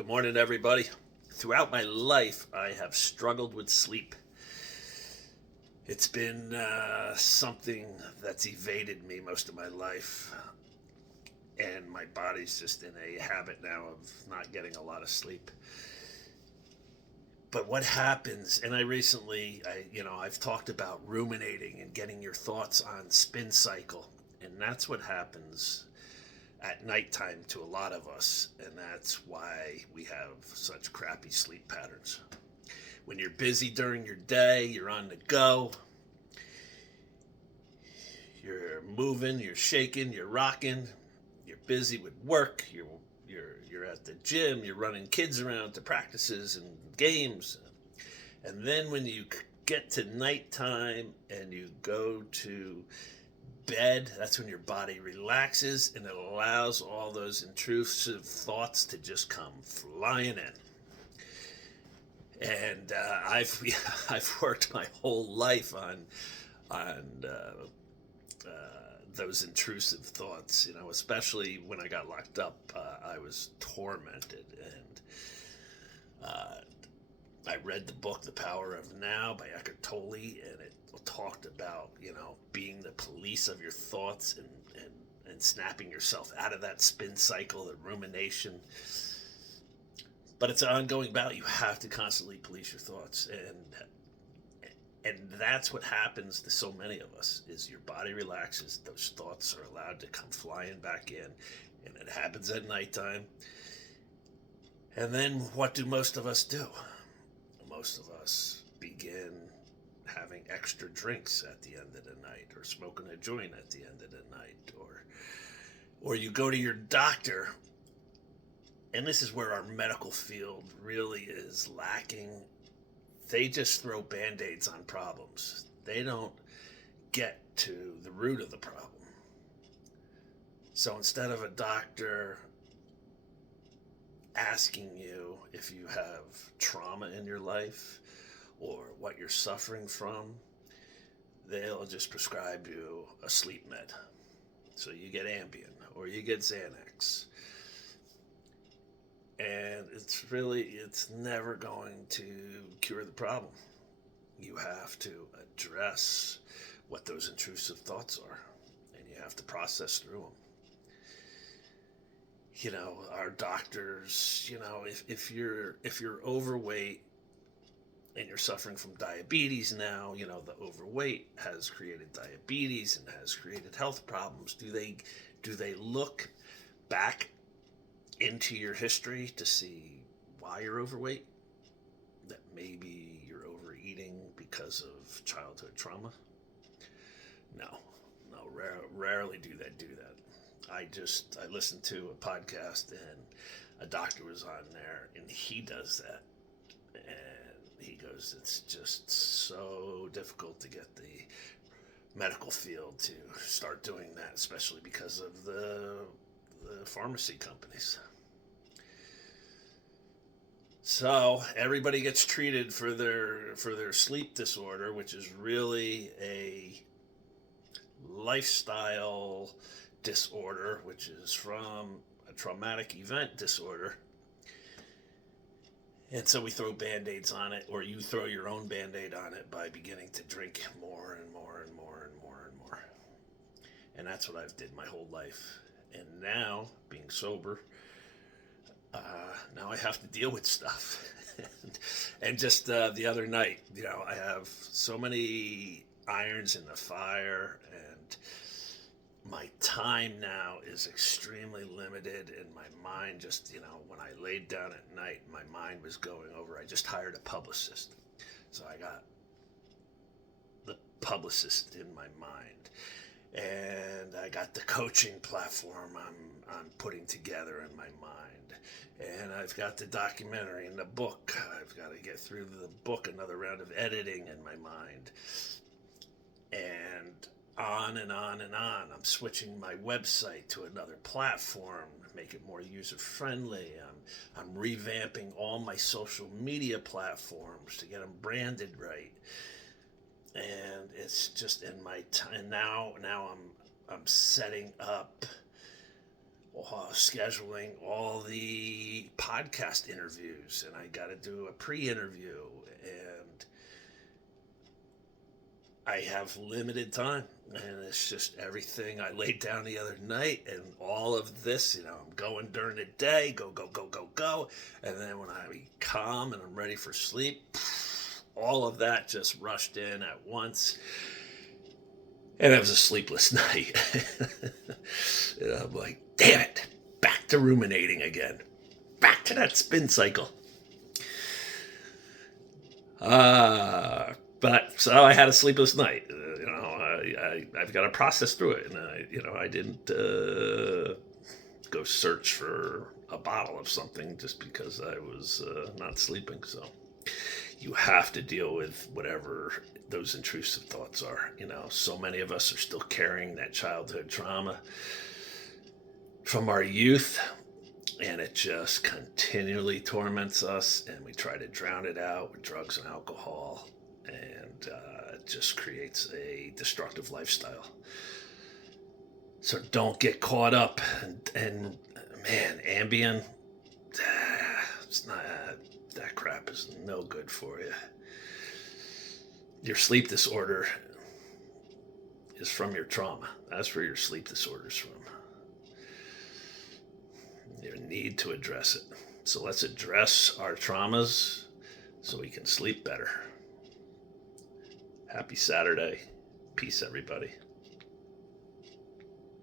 Good morning, everybody. Throughout my life, I have struggled with sleep. It's been something that's evaded me most of my life, and my body's just in a habit now of not getting a lot of sleep. But what happens, and I've talked about ruminating and getting your thoughts on spin cycle, and that's what happens at nighttime to a lot of us, and that's why we have such crappy sleep patterns. When you're busy during your day, you're on the go, you're moving, you're shaking, you're rocking, you're busy with work, you're at the gym, you're running kids around to practices and games. And then when you get to nighttime and you go to bed, that's when your body relaxes and it allows all those intrusive thoughts to just come flying in. And I've worked my whole life on those intrusive thoughts. Especially when I got locked up, I was tormented, and I read the book The Power of Now by Eckhart Tolle, and it talked about being the police of your thoughts and snapping yourself out of that spin cycle, the rumination. But it's an ongoing battle. You have to constantly police your thoughts, and that's what happens to so many of us. Is your body relaxes, those thoughts are allowed to come flying back in, and it happens at nighttime. And then what do most of us do? Most of us begin having extra drinks at the end of the night, or smoking a joint at the end of the night, or you go to your doctor, and this is where our medical field really is lacking. They just throw band-aids on problems. They don't get to the root of the problem. So instead of a doctor asking you if you have trauma in your life or what you're suffering from, they'll just prescribe you a sleep med. So you get Ambien or you get Xanax. And it's never going to cure the problem. You have to address what those intrusive thoughts are, and you have to process through them. Our doctors, if you're overweight and you're suffering from diabetes now, the overweight has created diabetes and has created health problems. Do they look back into your history to see why you're overweight? That maybe you're overeating because of childhood trauma? No, rarely do that. I listened to a podcast, and a doctor was on there, and he does that. And he goes, it's just so difficult to get the medical field to start doing that, especially because of the pharmacy companies. So everybody gets treated for their sleep disorder, which is really a lifestyle disorder, which is from a traumatic event disorder. And so we throw band-aids on it, or you throw your own band-aid on it by beginning to drink more and more and more and more and more. And that's what I've did my whole life. And now, being sober, now I have to deal with stuff. and just the other night, I have so many irons in the fire, and my time now is extremely limited, and my mind just, when I laid down at night, my mind was going over. I just hired a publicist. So I got the publicist in my mind, and I got the coaching platform I'm putting together in my mind, and I've got the documentary and the book. I've got to get through the book, another round of editing in my mind, and on and on and on. I'm switching my website to another platform to make it more user-friendly. I'm revamping all my social media platforms to get them branded right. And it's just in my time now. I'm setting up, scheduling all the podcast interviews, and I got to do a pre-interview, and I have limited time, and it's just everything I laid down the other night, and all of this, I'm going during the day, go, go, go, go, go, and then when I be calm and I'm ready for sleep, all of that just rushed in at once, and it was a sleepless night. And I'm like, damn it, back to ruminating again, back to that spin cycle. But so I had a sleepless night. I've got to process through it, and I didn't go search for a bottle of something just because I was not sleeping. So you have to deal with whatever those intrusive thoughts are. So many of us are still carrying that childhood trauma from our youth, and it just continually torments us, and we try to drown it out with drugs and alcohol, and it just creates a destructive lifestyle. So don't get caught up, and man, Ambien, it's not, that crap is no good for you. Your sleep disorder is from your trauma. That's where your sleep disorder is from. You need to address it. So let's address our traumas so we can sleep better. Happy Saturday. Peace, everybody.